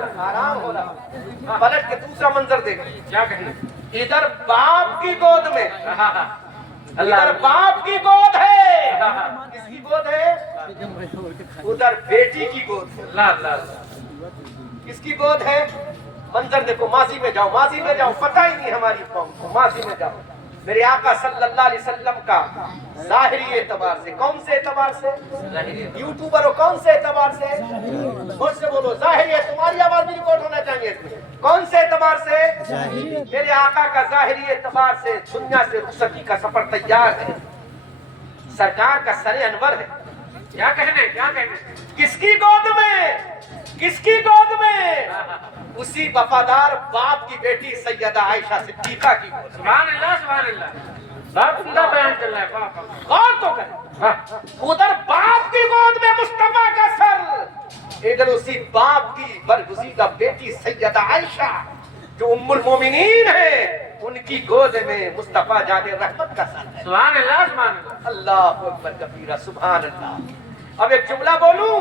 آرام ہو رہا. پلٹ کے دوسرا منظر دیکھ. کیا کہیں ادھر باپ کی گود میں, ادھر باپ کی گود ہے. کس کی گود ہے؟ ادھر بیٹی کی گود ہے. اللہ اللہ. کس کی گود ہے؟ منظر دیکھو. ماضی میں جاؤ, ماضی میں جاؤ. پتہ ہی نہیں ہماری قوم کو. ماضی میں جاؤ. میرے آقا صلی اللہ علیہ وسلم کا ظاہری اعتبار سے, کون سے اعتبار سے؟ یوٹیوبروں کون سے اعتبار سے؟ مجھ سے بولو. ظاہری ہے, تمہاری آواز بھی ریکارڈ ہونا چاہیے اس میں. کون سے اعتبار سے؟ میرے آقا کا ظاہری اعتبار سے دنیا سے رخصتی کا سفر تیار ہے. سرکار کا سر انور ہے. کیا کہنے کیا کہنے. کس کی گود میں؟ کس کی گود میں؟ اسی وفادار باپ کی بیٹی سیدہ عائشہ صدیقہ کی گود. سبحان اللہ سبحان اللہ. بہت عمدہ بیان چل رہا ہے. غور تو کریں. ادھر باپ کی گود میں مصطفیٰ کا سر, ادھر اسی باپ کی برگزیدہ بیٹی سیدہ عائشہ جو ام المومنین ہے, ان کی گود میں مصطفیٰ جان رحمت کا سر ہے. سبحان اللہ سبحان اللہ. اللہ اکبر کبیرہ. سبحان اللہ. اب ایک جملہ بولوں.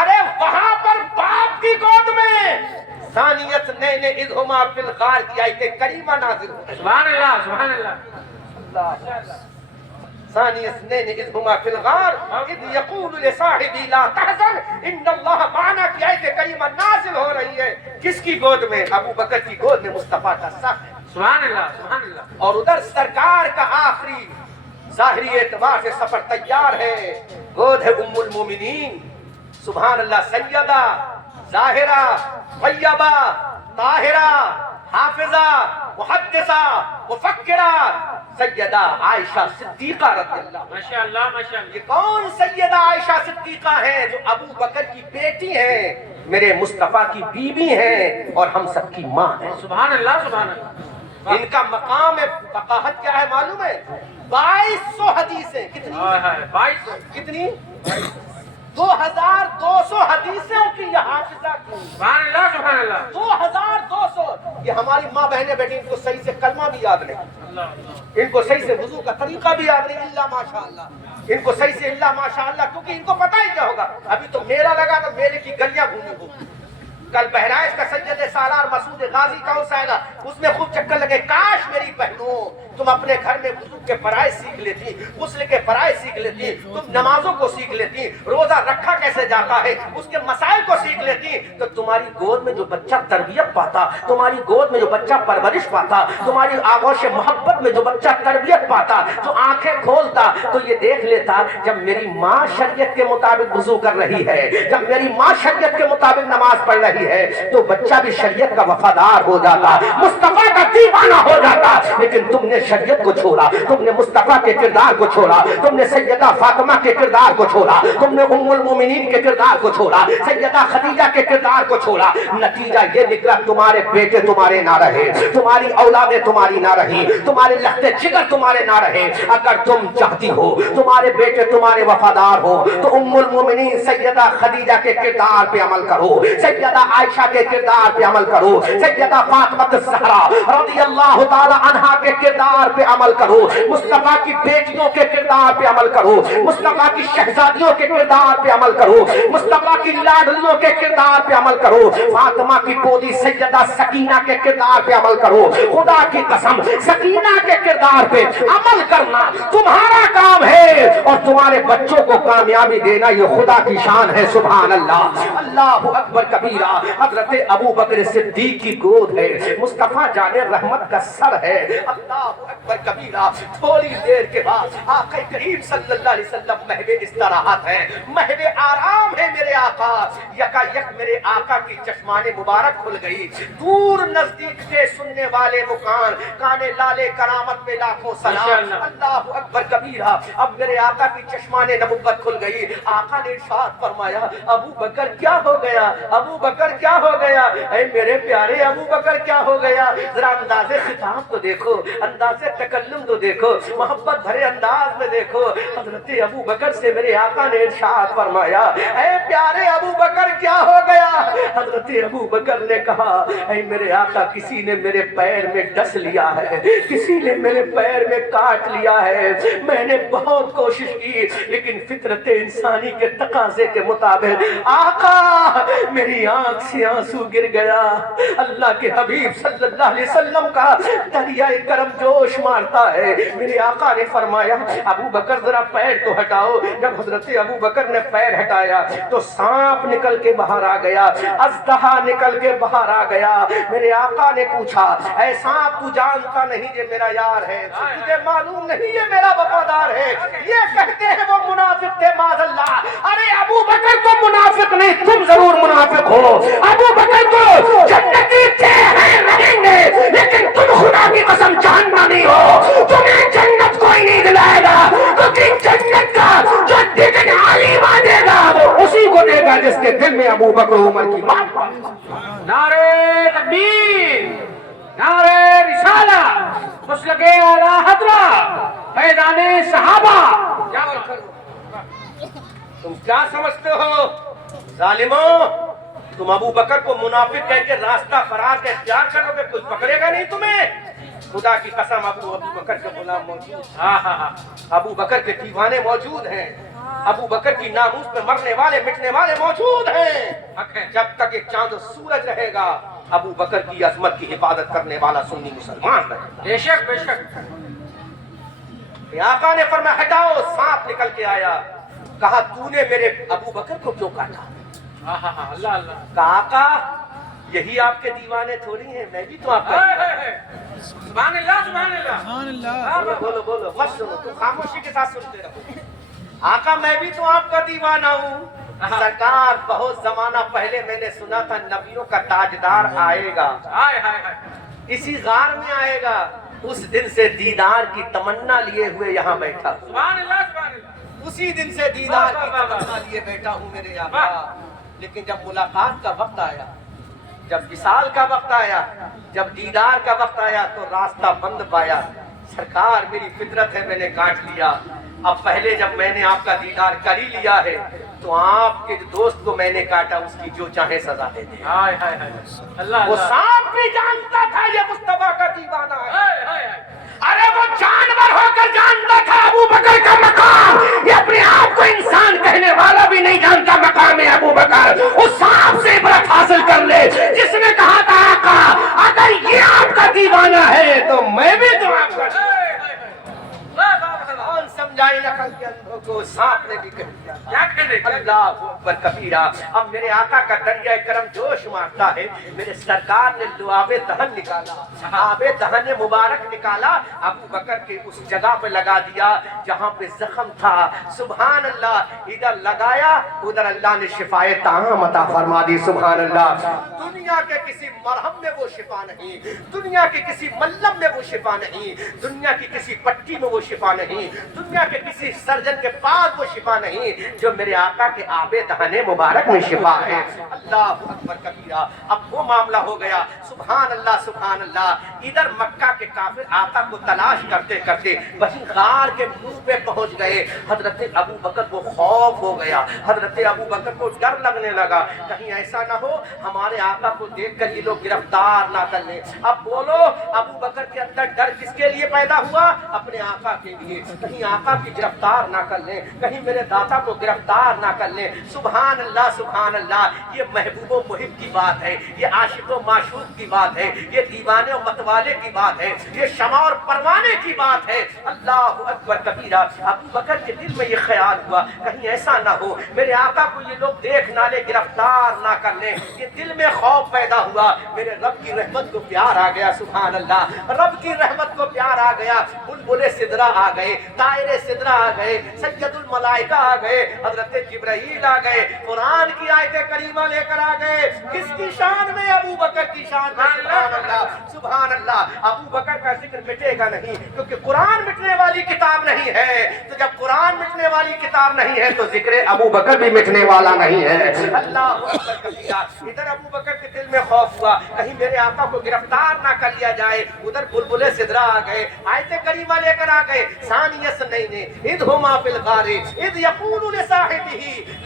ارے وہاں پر باپ کی گود میں ثانیت نین اذہما فی الغار کی آیت کریمہ نازل ہوئی. سبحان اللہ سبحان اللہ. ثانی اثنین اذ ہما فی الغار اذ یقول لصاحبی لا تحزن ان اللہ معنا کی آیت کریمہ نازل ہو رہی ہے. کس کی گود میں؟ ابو بکر کی گود میں مصطفیٰ کا سر ہے. سبحان اللہ سبحان اللہ. اور ادھر سرکار کا آخری ظاہری اعتبار سے سفر تیار ہے. گود ہے ام المومنین. سبحان اللہ. سیدہ ظاہرہ طیبہ طاہرہ حافظہ محدثہ مفکرہ سیدہ عائشہ صدیقہ رضی اللہ. ماشاء اللہ ماشاء اللہ. یہ کون سیدہ عائشہ صدیقہ ہیں؟ جو ابو بکر کی بیٹی ہیں, میرے مصطفیٰ کی بیوی ہیں, اور ہم سب کی ماں ہیں. سبحان اللہ سبحان اللہ. ان کا مقام فقاہت کیا ہے معلوم ہے؟ 2200 حدیثیں. کتنی؟ 2200. کتنی؟ 2200 حدیثوں کی یہ حافظہ کی. سبحان اللہ سبحان اللہ. 2200. یہ ہماری ماں بہنیں بیٹھی, ان کو صحیح سے کلمہ بھی یاد نہیں, ان کو صحیح سے وضو کا طریقہ بھی یاد نہیں. اللہ ماشاءاللہ. ان کو صحیح سے اللہ ماشاءاللہ, کیونکہ ان کو پتہ ہی کیا ہوگا. ابھی تو میلہ لگا تو میلے کی گلیاں گھومی ہوگی. کل بہرائش کا سید سالار مسعود غازی کون سا ہے گا, اس میں خوب چکر لگے. کاش میری بہنوں تم اپنے گھر میں وضو کے فرائض سیکھ لیتی, غسل کے فرائض سیکھ لیتی, تم نمازوں کو سیکھ لیتی, روزہ رکھا کیسے جاتا ہے اس کے مسائل کو سیکھ لیتی, تو تمہاری گود میں جو بچہ تربیت پاتا, تمہاری گود میں جو بچہ پرورش پاتا, تمہاری آغوش محبت میں جو بچہ تربیت پاتا, جو آنکھیں کھولتا, تو یہ دیکھ لیتا جب میری ماں شریعت کے مطابق وضو کر رہی ہے, جب میری ماں شریعت کے مطابق نماز پڑھ رہی ہے, تو بچہ بھی شریعت کا وفادار ہو جاتا, مصطفیٰ کا دیوانہ ہو جاتا. لیکن تم نے شریعت کو چھوڑا, تم نے مصطفیٰ کے کردار کو چھوڑا, تم نے سیدہ فاطمہ کے کردار کو چھوڑا, تم نے ام المومنین کے کردار کو چھوڑا, سیدہ خدیجہ کے کردار کو چھوڑا. نتیجہ یہ نکلا تمہارے بیٹے تمہارے نہ رہے, تمہاری اولادیں تمہاری نہ رہی, تمہارے لخت جگر تمہارے نہ رہے. اگر تم چاہتی ہو تمہارے بیٹے تمہارے وفادار ہو, تو ام المومنین سیدہ خدیجہ کے کردار پہ عمل کرو, سیدہ عائشہ کے کردار پہ عمل کرو, سیدہ فاطمہ الزہرا رضی اللہ تعالی عنہا کے کردار پہ عمل کرو, مصطفیٰ کی بیٹیوں کے کردار پہ عمل کرو, مصطفیٰ کی شہزادیوں کے کردار پہ عمل کرو, مصطفیٰ کی لاڈلیوں کے کردار پہ عمل کرو, فاطمہ کی پوتی سیدہ سکینہ کے کردار پہ عمل کرو. خدا کی قسم سکینہ کے کردار پہ عمل کرنا تمہارا کام ہے, اور تمہارے بچوں کو کامیابی دینا یہ خدا کی شان ہے. سبحان اللہ. اللہ اکبر کبیرہ. حضرت ابو بکر صدیق کی گود ہے, مصطفیٰ جان رحمت کا سر ہے. اللہ اکبر کبیرہ. تھوڑی دیر کے بعد آقا کریم صلی اللہ علیہ وسلم محو استراحت ہے, محو آرام ہے میرے آقا. یکا یک میرے آقا کی چشمان مبارک کھل گئی. دور نزدیک کے سننے والے مکان کانے لالے کرامت میں لاکھوں سلام. اللہ اکبر کبیرہ. اب میرے آقا کی چشمان نبوت کھل گئی. آقا نے ارشاد فرمایا, ابو بکر کیا ہو گیا, ابو بکر کیا ہو گیا, اے میرے پیارے ابو بکر کیا ہو گیا. ذرا انداز خطاب تو دیکھو, انداز انداز تکلم تو دیکھو, محبت بھرے انداز میں دیکھو. حضرت ابو بکر سے میرے آقا نے ارشاد فرمایا, اے پیارے ابو بکر کیا ہو گیا؟ حضرت ابو بکر نے کہا, اے میرے آقا کسی نے میرے پیر میں ڈس لیا ہے, کسی نے میرے پیر میں کاٹ لیا ہے. میں نے بہت کوشش کی لیکن فطرت انسانی کے تقاضے کے مطابق آقا میری آنکھ سے آنسو گر گیا. اللہ کے حبیب صلی اللہ علیہ وسلم کا دریائے کرم جوش مارتا ہے. میرے آقا نے فرمایا ابو بکر ذرا پیر تو ہٹاؤ. جب حضرت ابو بکر نے پیر ہٹایا تو سانپ نکل کے باہر آ گیا, اژدہا نکل کے باہر آ گیا. میرے آقا نے پوچھا, اے سانپ تو جانتا نہیں یہ میرا یار ہے, تجھے معلوم نہیں یہ میرا وفادار ہے؟ یہ کہتے ہیں وہ منافق تھے معاذ اللہ. ارے ابو بکر تو منافق نہیں, تم ضرور منافق ہو. ابو بکر تو جنتی تھے, ہیں, رہیں گے, لیکن تم خدا کی قسم جاننا نہیں ہو. تمہیں جنت کوئی نہیں دلائے گا, کیونکہ جنت کا جو دل علیمہ دے گا وہ اسی کو دے گا جس کے دل میں ابو بکر عمر کی محبت. نعرے تکبیر, نعرے رسالت, مسلک اعلی حضرت, فیضان صحابہ. تم کیا سمجھتے ہو ظالموں؟ تم ابو بکر کو منافق کہہ کے راستہ فرار کا اختیار کرو گے, کوئی پکڑے گا نہیں تمہیں. خدا کی قسم ابو بکر کے غلام موجود ہیں, ابو بکر کے دیوانے موجود ہیں, ابو بکر کی ناموس پہ مرنے والے مٹنے والے موجود ہیں. جب تک ایک چاند و سورج رہے گا ابو بکر کی عظمت کی حفاظت کرنے والا سنی مسلمان رہے گا. بے شک بے شک. آقا نے فرمایا ہٹاؤ, سانپ نکل کے آیا. کہا تو نے میرے ابو بکر کو کیوں کاٹا؟ اللہ اللہ. کہا آقا یہی آپ کے دیوانے تھوڑی ہیں, میں بھی تو آپ کا. سبحان اللہ سبحان اللہ. بولو بولو بولو, مت سنو, تم خاموشی کے ساتھ سنتے رہو. آقا میں بھی تو آپ کا دیوانہ ہوں. سرکار بہت زمانہ پہلے میں نے سنا تھا نبیوں کا تاجدار آئے گا, اسی غار میں آئے گا. اس دن سے دیدار کی تمنا لیے ہوئے یہاں بیٹھا. سبحان اللہ سبحان اللہ. اسی دن سے دیدار کی تمنا لیے بیٹھا ہوں میرے آقا. لیکن جب ملاقات کا وقت آیا, جب وصال کا وقت آیا, جب دیدار کا وقت آیا تو راستہ بند پایا. سرکار میری فطرت ہے, میں نے کاٹ لیا. اب پہلے جب میں نے آپ کا دیدار کر ہی لیا ہے تو آپ کے دوست کو میں نے کاٹا, اس کی جو چاہے سزا دے دے. وہ سانپ بھی جانتا تھا یہ مصطفیٰ کا دیوانہ ہے. ارے وہ جانور ہو کر جانتا تھا ابو بکر کا مقام. یہ اپنے آپ کو انسان کہنے والا بھی نہیں جانتا مقام ہے ابو بکر. اس سانپ سے عبرت حاصل کر لے جس نے کہا تھا آقا اگر یہ آپ کا دیوانہ ہے تو میں بھی تو آپ کا. کون سمجھائے عقل کے اندھوں کو, سانپ نے بھی کہہ دیا. کیا کہنے, اللہ اکبر کبیرہ. اب میرے آقا کا دریائے کرم جوش مارتا ہے. میرے سرکار نے لعاب دہن نکالا, آب دہن مبارک نکالا, ابو بکر کے اس جگہ پہ لگا دیا جہاں پہ زخم تھا. سبحان اللہ, ادھر لگایا ادھر اللہ نے شفائے تام عطا فرما دی. سبحان اللہ. دنیا کے کسی مرہم میں وہ شفا نہیں, دنیا کے کسی ملم میں وہ شفا نہیں, دنیا کی کسی پٹی میں وہ شفا نہیں, دنیا کے کسی سرجن کے پاس وہ شفا نہیں جو میرے آقا کے آب دہن مبارک میں شفا ہے. اللہ اکبر کبیرہ. اب وہ معاملہ ہو گیا. سبحان اللہ سبحان اللہ. ادھر مکہ کے کافر آقا کو تلاش کرتے کرتے وہیں غار کے منہ پہ پہنچ گئے. حضرت ابو بکر کو خوف ہو گیا, حضرت ابو بکر کو ڈر لگنے لگا, کہیں ایسا نہ ہو ہمارے آقا کو دیکھ کر یہ لوگ گرفتار نہ کر لیں. اب بولو ابو بکر کے اندر ڈر کس کے لیے پیدا ہوا؟ اپنے آقا کے لیے. کہیں آقا کی گرفتار نہ کر لیں, کہیں میرے داتا کو گرفتار نہ کر لیں. سبحان اللہ سبحان اللہ. یہ محبوب و محب کی بات ہے, یہ عاشق و معشوق کی بات ہے, یہ دیوانے و متوالے کی بات ہے, یہ شمع اور پروانے کی بات ہے. اللہ اکبر کبیرہ. ابو بکر کے دل میں یہ خیال ہوا کہیں ایسا نہ ہو میرے آقا کو یہ لوگ دیکھ نہ لے, گرفتار نہ کر لیں. یہ دل میں خوف پیدا ہوا. میرے رب کی رحمت کو پیار آ گیا. سبحان اللہ. رب کی رحمت کو پیار آ گیا. بلبل سدرا آ گئے, طائر سدرا آ گئے, سید الملائکہ آ گئے, حضرت جبرائیل آ گئے, قرآن کی آیت کریمہ لے کر آ گئے. کس کی شان میں؟ ابو بکر کی شان میں. سبحان اللہ سبحان اللہ. ابو بکر کا ذکر مٹے گا نہیں کیونکہ قرآن مٹنے والی کتاب نہیں ہے. تو جب قرآن مٹنے والی کتاب نہیں ہے تو ذکر ابو بکر بھی مٹنے والا نہیں ہے. اللہ اکبر کبیرہ. ادھر ابو بکر کے دل میں خوف ہوا کہیں میرے آقا کو گرفتار نہ کر لیا جائے. ادھر بلبل سدرا آ گئے, آیت کریمہ لے کر آ گئے. ثانی اثنین اذ ہما فی الغار اذ یقول لصاحبہ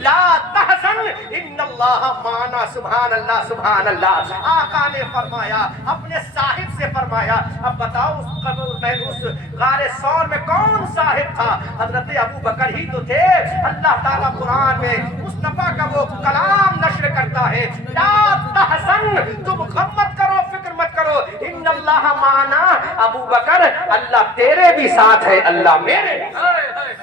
لا تحزن ان اللہ معنا. سبحان اللہ سبحان اللہ. آقا نے فرمایا, اپنے صاحب سے فرمایا. اب بتاؤ اس غار ثور میں کون صاحب تھا؟ حضرت ابو بکر ہی تو تھے. اللہ تعالیٰ قرآن میں مصطفیٰ کا وہ کلام نشر کرتا ہے, لا تحزن, تم غم مت کرو, فکر مت کرو, ان اللہ معنا. ابو بکر اللہ تیرے بھی ساتھ ہے, اللہ میرے بھی ساتھ ہے.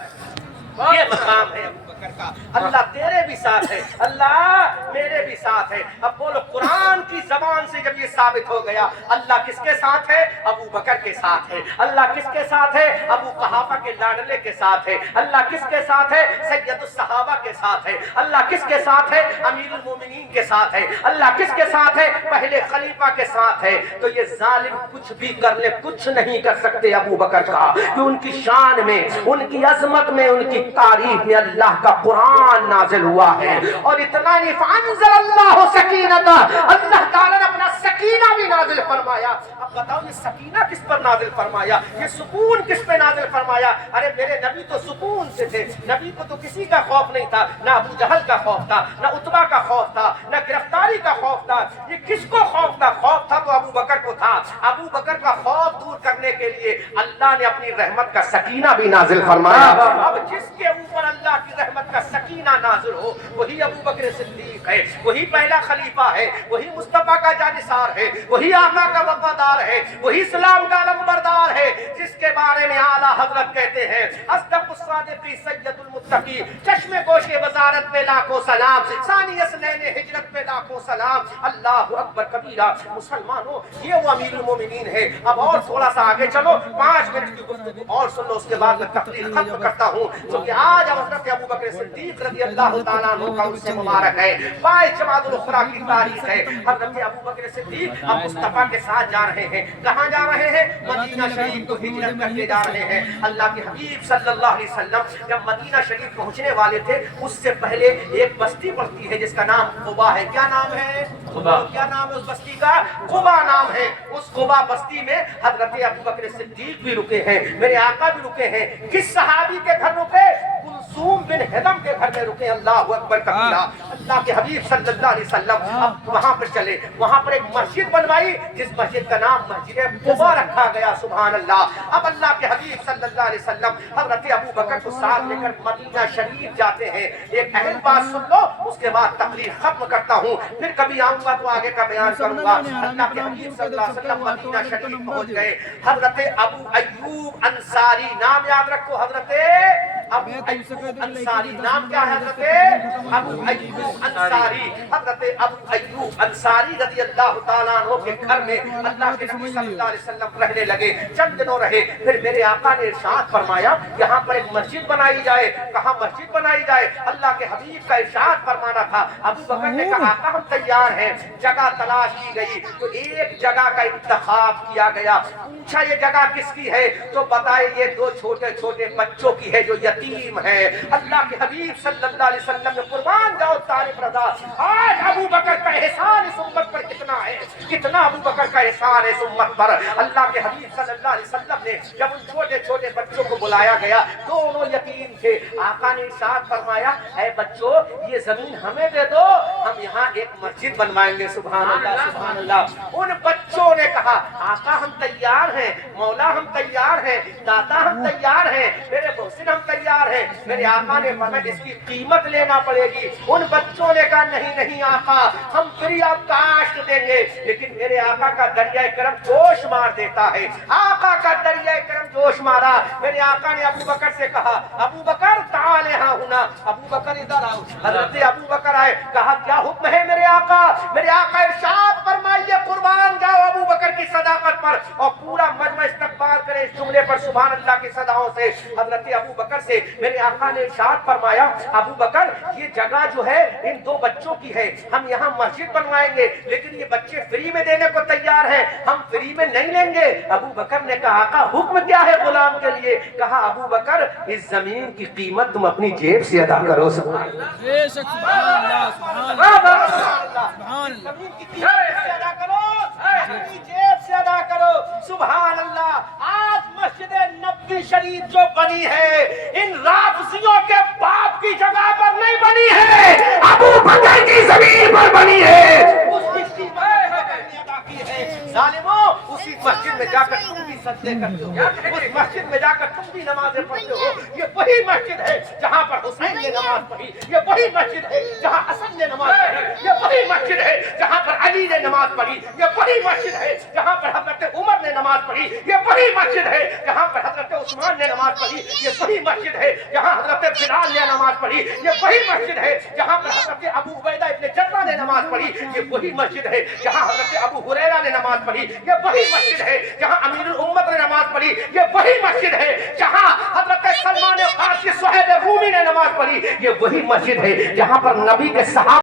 یہ مقام ہے ابو بکر کا, اللہ تیرے بھی ساتھ ہے, اللہ میرے بھی ساتھ ہے. اب بولو قرآن کی زبان سے جب یہ ثابت ہو گیا, اللہ کس کے ساتھ ہے؟ ابو بکر کے ساتھ ہے. اللہ کس کے ساتھ ہے؟ ابو قحافہ کے لاڈلے کے ساتھ ہے. اللہ کس کے ساتھ ہے؟ سید الصحابہ کے ساتھ ہے. اللہ کس کے ساتھ ہے؟ امیر المومنین کے ساتھ ہے. اللہ کس کے ساتھ ہے؟ پہلے خلیفہ کے ساتھ ہے. تو یہ ظالم کچھ بھی کر لے, کچھ نہیں کر سکتے ابو بکر کا, کہ ان کی شان میں, ان کی عظمت میں, ان کی تعریف میں اللہ کا قرآن نازل ہوا ہے. اور اتنا نہیں, فانزل اللہ سکینتہ, اللہ تعالیٰ نے اپنا سکینہ بھی نازل فرمایا. اب بتاؤ یہ سکینہ کس پر نازل فرمایا, یہ سکون کس پہ نازل فرمایا؟ ارے میرے نبی تو سکون سے تھے, نبی کو تو کسی کا خوف نہیں تھا, نہ ابو جہل کا خوف تھا, نہ عتبہ کا خوف تھا, نہ گرفتاری کا خوف تھا. یہ کس کو خوف تھا؟ خوف تھا تو ابو بکر کو تھا. ابو بکر کا خوف دور کرنے کے لیے اللہ نے اپنی رحمت کا سکینہ بھی نازل فرمایا. اب جس کے اوپر اللہ کی رحمت کا سکینہ نازل ہو وہی ابو بکر صدیق ہے, وہی پہلا خلیفہ ہے, وہی مصطفیٰ کا جانثار ہے, وہی آقا کا وفادار ہے, وہی اسلام کا علمبردار ہے, جس کے بارے میں اعلیٰ حضرت کہتے ہیں اصدق الصادقی سید المتقی, چشم گوش وزارت میں لاکھوں سلام, ثانی اثنین ہجرت میں لاکھوں سلام, اللہ اکبر کبیرہ. مسلمانوں یہ وہ امیر المومنین ہے. اب اور تھوڑا سا آگے چلو, 5 منٹ کی گفتگو اور سن لو, اس کے بعد میں تقریر ختم کرتا ہوں, کیونکہ آج حضرت ابو بکر صدیق رضی اللہ تعالیٰ عنہ کا ان سے مبارک ہے. بائے جماد الاخرى کی تاریخ ہے. حضرت ابو بکر صدیق اب مصطفیٰ کے ساتھ جا رہے ہیں. کہاں جا رہے ہیں؟ مدینہ شریف کو ہجرت کر کے جا رہے ہیں. اللہ کے حبیب صلی اللہ علیہ وسلم جب مدینہ شریف پہنچنے والے تھے, اس سے پہلے ایک بستی پڑتی ہے جس کا نام قبا ہے. کیا نام ہے؟ قبا. کیا نام ہے اس بستی کا؟ قبا نام ہے. اس قبا بستی میں حضرت ابو بکر صدیق بھی رکے ہیں, میرے آقا بھی رکے ہیں. کس صحابی کے گھر رکے؟ کلثوم بن ہدم کے گھر میں رکے. اللہ اکبر کبیرہ. اللہ کے حبیب صلی اللہ علیہ وسلم اب وہاں پر چلے, وہاں پر ایک مسجد بنوائی جس مسجد کا نام مسجد قبا رکھا گیا. سبحان اللہ. اب اللہ کے حبیب صلی اللہ علیہ وسلم حضرت ابو بکر کو ساتھ لے کر مدینہ شریف جاتے ہیں. ایک اہم بات سن لو, اس کے بعد تقریر ختم کرتا ہوں, پھر کبھی آؤں گا تو آگے کا بیان کروں گا. اللہ کے حبیب صلی اللہ علیہ وسلم مدینہ شریف پہنچ گئے. حضرت ابو ایوب انصاری, نام یاد رکھو, حضرت ابو ایوب انصاری. نام کیا ہے؟ حضرت ابو ایوب انصاری. حضرت ابو ایوب انصاری رضی اللہ تعالیٰ عنہ کے گھر میں اللہ کے نبی صلی اللہ علیہ وسلم رہنے لگے. چند دنوں رہے, پھر میرے آقا نے ارشاد فرمایا یہاں پر ایک مسجد بنائی جائے. کہاں مسجد بنائی جائے؟ اللہ کے حبیب کا ارشاد فرمانا تھا. ابو بکر نے کہا آقا ہم تیار ہیں. جگہ تلاش کی گئی تو ایک جگہ کا انتخاب کیا گیا. پوچھا یہ جگہ کس کی ہے؟ تو بتائے یہ 2 چھوٹے چھوٹے بچوں کی ہے جو یتیم ہے. اللہ کے حبیب صلی اللہ علیہ وسلم نے قربان جاؤ طارق رضا, آج ابو بکر کا احسان اس امت پر کتنا ہے, کتنا ابو بکر کا احسان ہے اس امت پر. اللہ کے حبیب صلی اللہ علیہ وسلم نے جب ان چھوٹے چھوٹے بچوں کو بلایا گیا, دونوں یتیم تھے. آقا نے ارشاد فرمایا اے بچوں یہ زمین ہمیں دے دو, ہم یہاں ایک مسجد بنوائیں گے. سبحان اللہ سبحان اللہ. ان بچوں نے کہا آقا ہم تیار ہیں, مولا ہم تیار ہیں, داتا ہم تیار ہیں, میرے محسن ہم تیار ہیں. میرے آقا نے فرمایا اس کی قیمت لینا پڑے گی. ان بچوں نے کہا نہیں نہیں آقا ہم فری آف کاسٹ دیں گے. لیکن میرے آقا کا دریائے کرم جوش مار دیتا ہے. آقا کا دریائے کرم جوش مارا. میرے آقا نے ابو بکر سے کہا ابو بکر تعال یہاں ہونا, ابو بکر ادھر آؤ. حضرت ابو بکر آئے, کہا کیا حکم ہے میرے آقا؟ میرے آقا ارشاد فرمائیے قربان جاؤ ابو بکر کی صداقت پر. اور پورا مجمع اس طرف اعتبار کریں اس جملے پر سبحان اللہ کی صداؤں سے. حضرت ابو بکر سے میرے آقا نے ارشاد فرمایا ابو بکر یہ جگہ جو ہے ان دو بچوں کی ہے, ہم یہاں مسجد بنوائیں گے لیکن یہ بچے فری میں دینے کو تیار ہیں, ہم فری میں نہیں لیں گے. ابو بکر نے کہا آقا حکم کیا ہے غلام کے لیے؟ کہا ابو بکر اس زمین کی قیمت تم اپنی جیب سے ادا کرو. سبحان اللہ, زمین کی قیمت سے ادا کرو, اپنی جیب سے ادا کرو. سبحان اللہ. آج مسجد نبوی شریف جو بنی ہے ان رافضیوں کے باپ کی جگہ پر نہیں بنی ہے, ابو بکر کی زمین پر بنی ہے. اس کی قیمت ادا کی ہے. ظالموں, اسی مسجد میں جا کر تم بھی سجدے کرتے ہو, اس مسجد میں جا کر تم بھی نمازیں پڑھتے ہو. یہ وہی مسجد ہے جہاں پر حسین نے نماز پڑھی, یہ وہی مسجد ہے جہاں حسن نے نماز پڑھی, یہ وہی مسجد ہے جہاں پر علی نے نماز پڑھی, یہ وہی مسجد ہے جہاں پر حضرت عمر نے نماز پڑھی, یہ وہی مسجد ہے جہاں پر حضرت عثمان نے نماز پڑھی, یہ وہی مسجد ہے جہاں حضرت بلال نے نماز پڑھی, یہ وہی مسجد ہے جہاں پر حضرت ابو عبیدہ ابن جرہ نے نماز پڑھی, یہ وہی مسجد ہے جہاں حضرت ابو ہریرہ نے نماز پڑھی, یہ وہی مسجد ہے جہاں امیر الامت نے نماز پڑھی, یہ وہی مسجد ہے جہاں حضرت سلمان فارسی صہیب رومی نے نماز پڑھی, یہ وہی مسجد ہے جہاں پر نبی کے صحابہ